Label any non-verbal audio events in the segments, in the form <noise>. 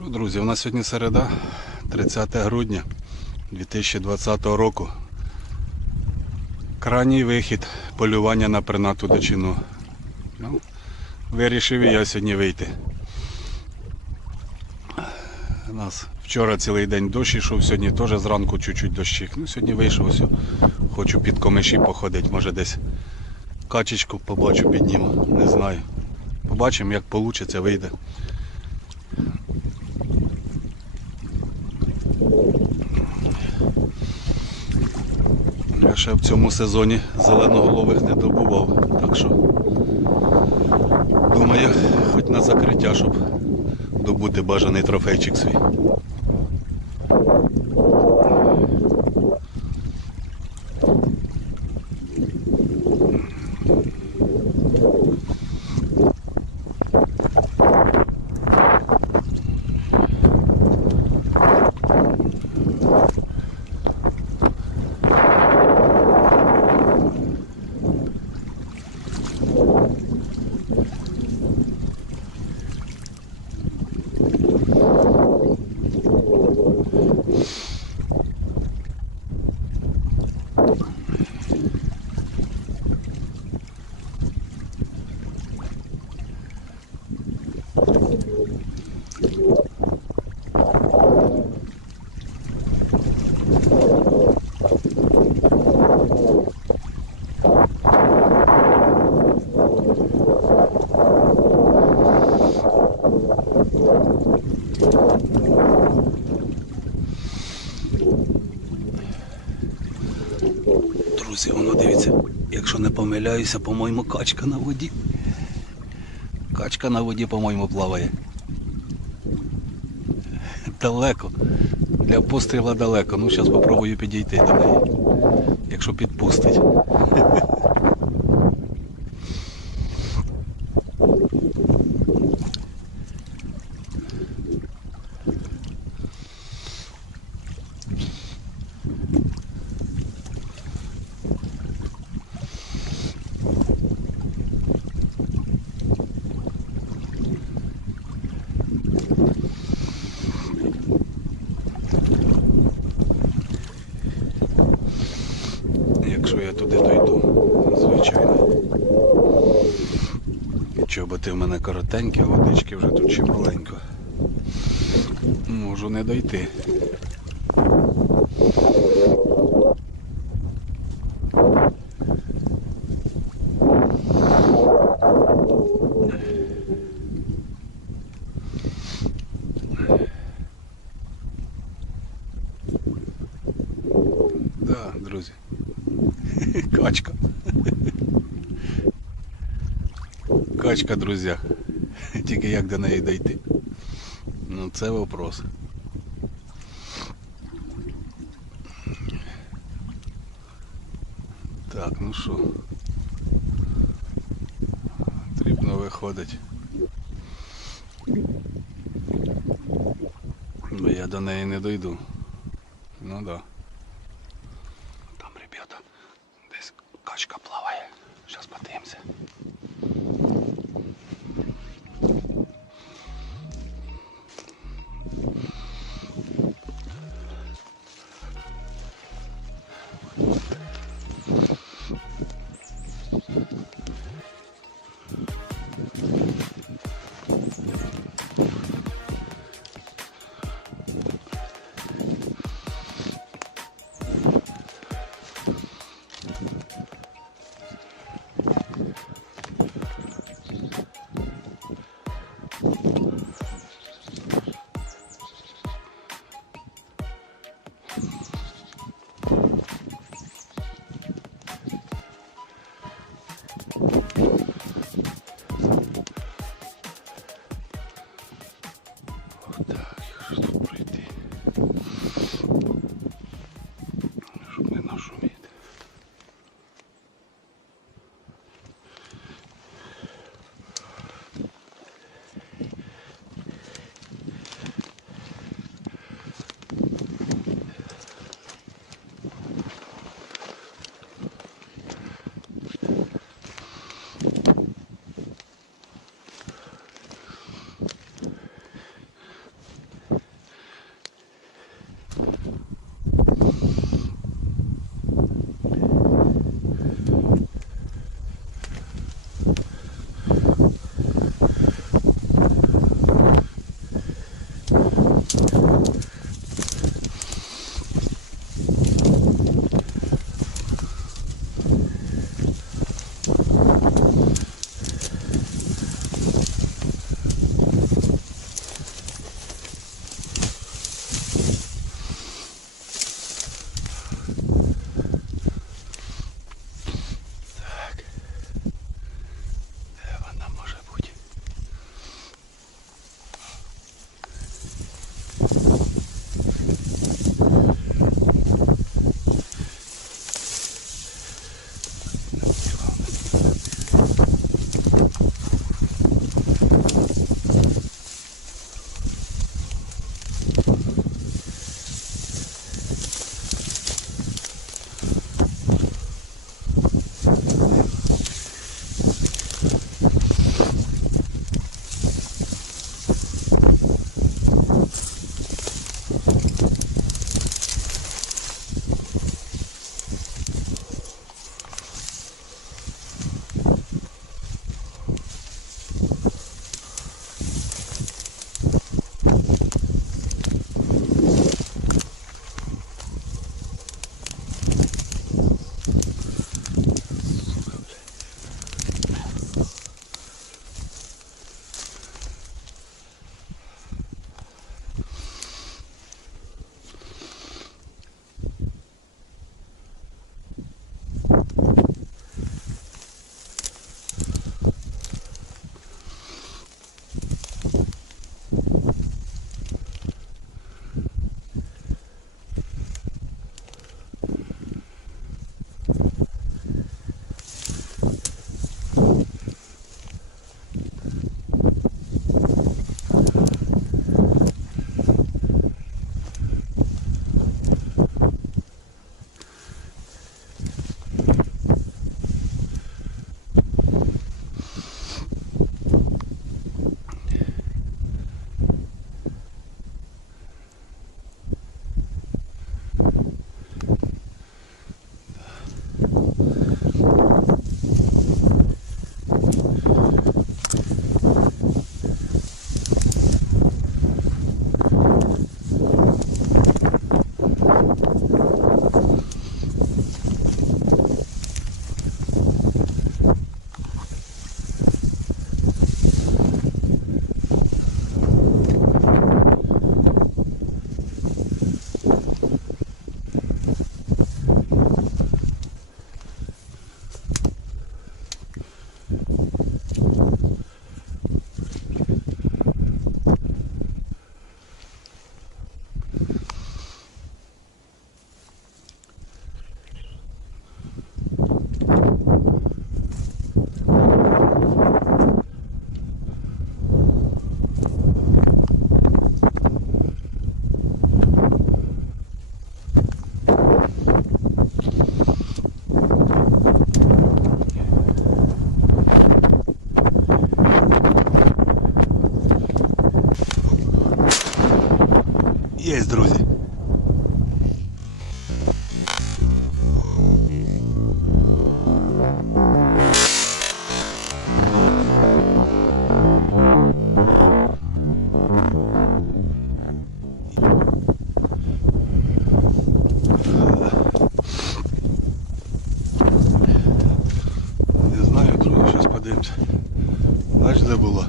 Що, друзі, у нас сьогодні середа, 30 грудня 2020 року. Крайній вихід полювання на пернату дичину. Ну, вирішив я сьогодні вийти. У нас вчора цілий день дощ ішов, сьогодні теж зранку чуть-чуть дощик. Ну, сьогодні вийшов ось, хочу під комиші походити, може десь качечку побачу, підніму, не знаю. Побачимо, як вийде, вийде. Я ще в цьому сезоні зеленоголових не добував, так що думаю, хоч на закриття, щоб добути бажаний трофейчик свій. Друзі, воно дивіться, якщо не помиляюся, по-моєму, качка на воді. Качка на воді, по-моєму, плаває. Далеко. Для постріла далеко. Ну, зараз спробую підійти до неї. Якщо підпустить. Якщо я туди дойду, звичайно. Чоботи в мене коротенькі, водички вже тут чималенько. Можу не дойти. Да, друзі. Качка. Качка, друзі. <laughs> Тільки як до неї дійти. Ну це вопрос. Так, ну що. Потрібно виходить. Бо я до неї не дойду. Ну да. Там, ребята, десь качка плаває. Зараз подивимося. Подивимося. Бач, де було.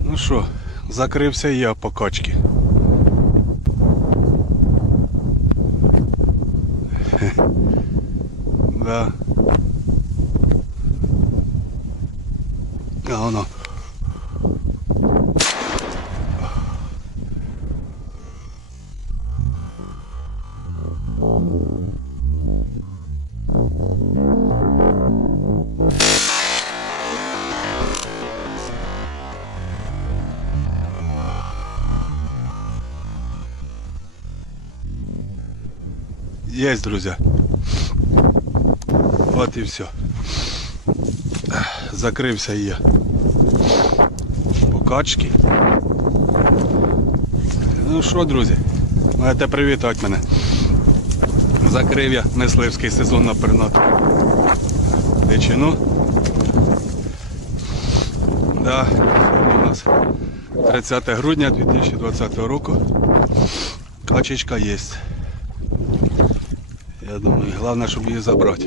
Ну що, закрився я по качки. <laughs> Да. А воно. Есть, друзья. От і все. Закрився я. Покачки. Ну що, друзі, маєте привітати мене. Закрив я мисливський сезон на пернату. Дичину. Да, у нас 30 грудня 2020 року. Качечка є. Я думаю, головне, щоб її забрати.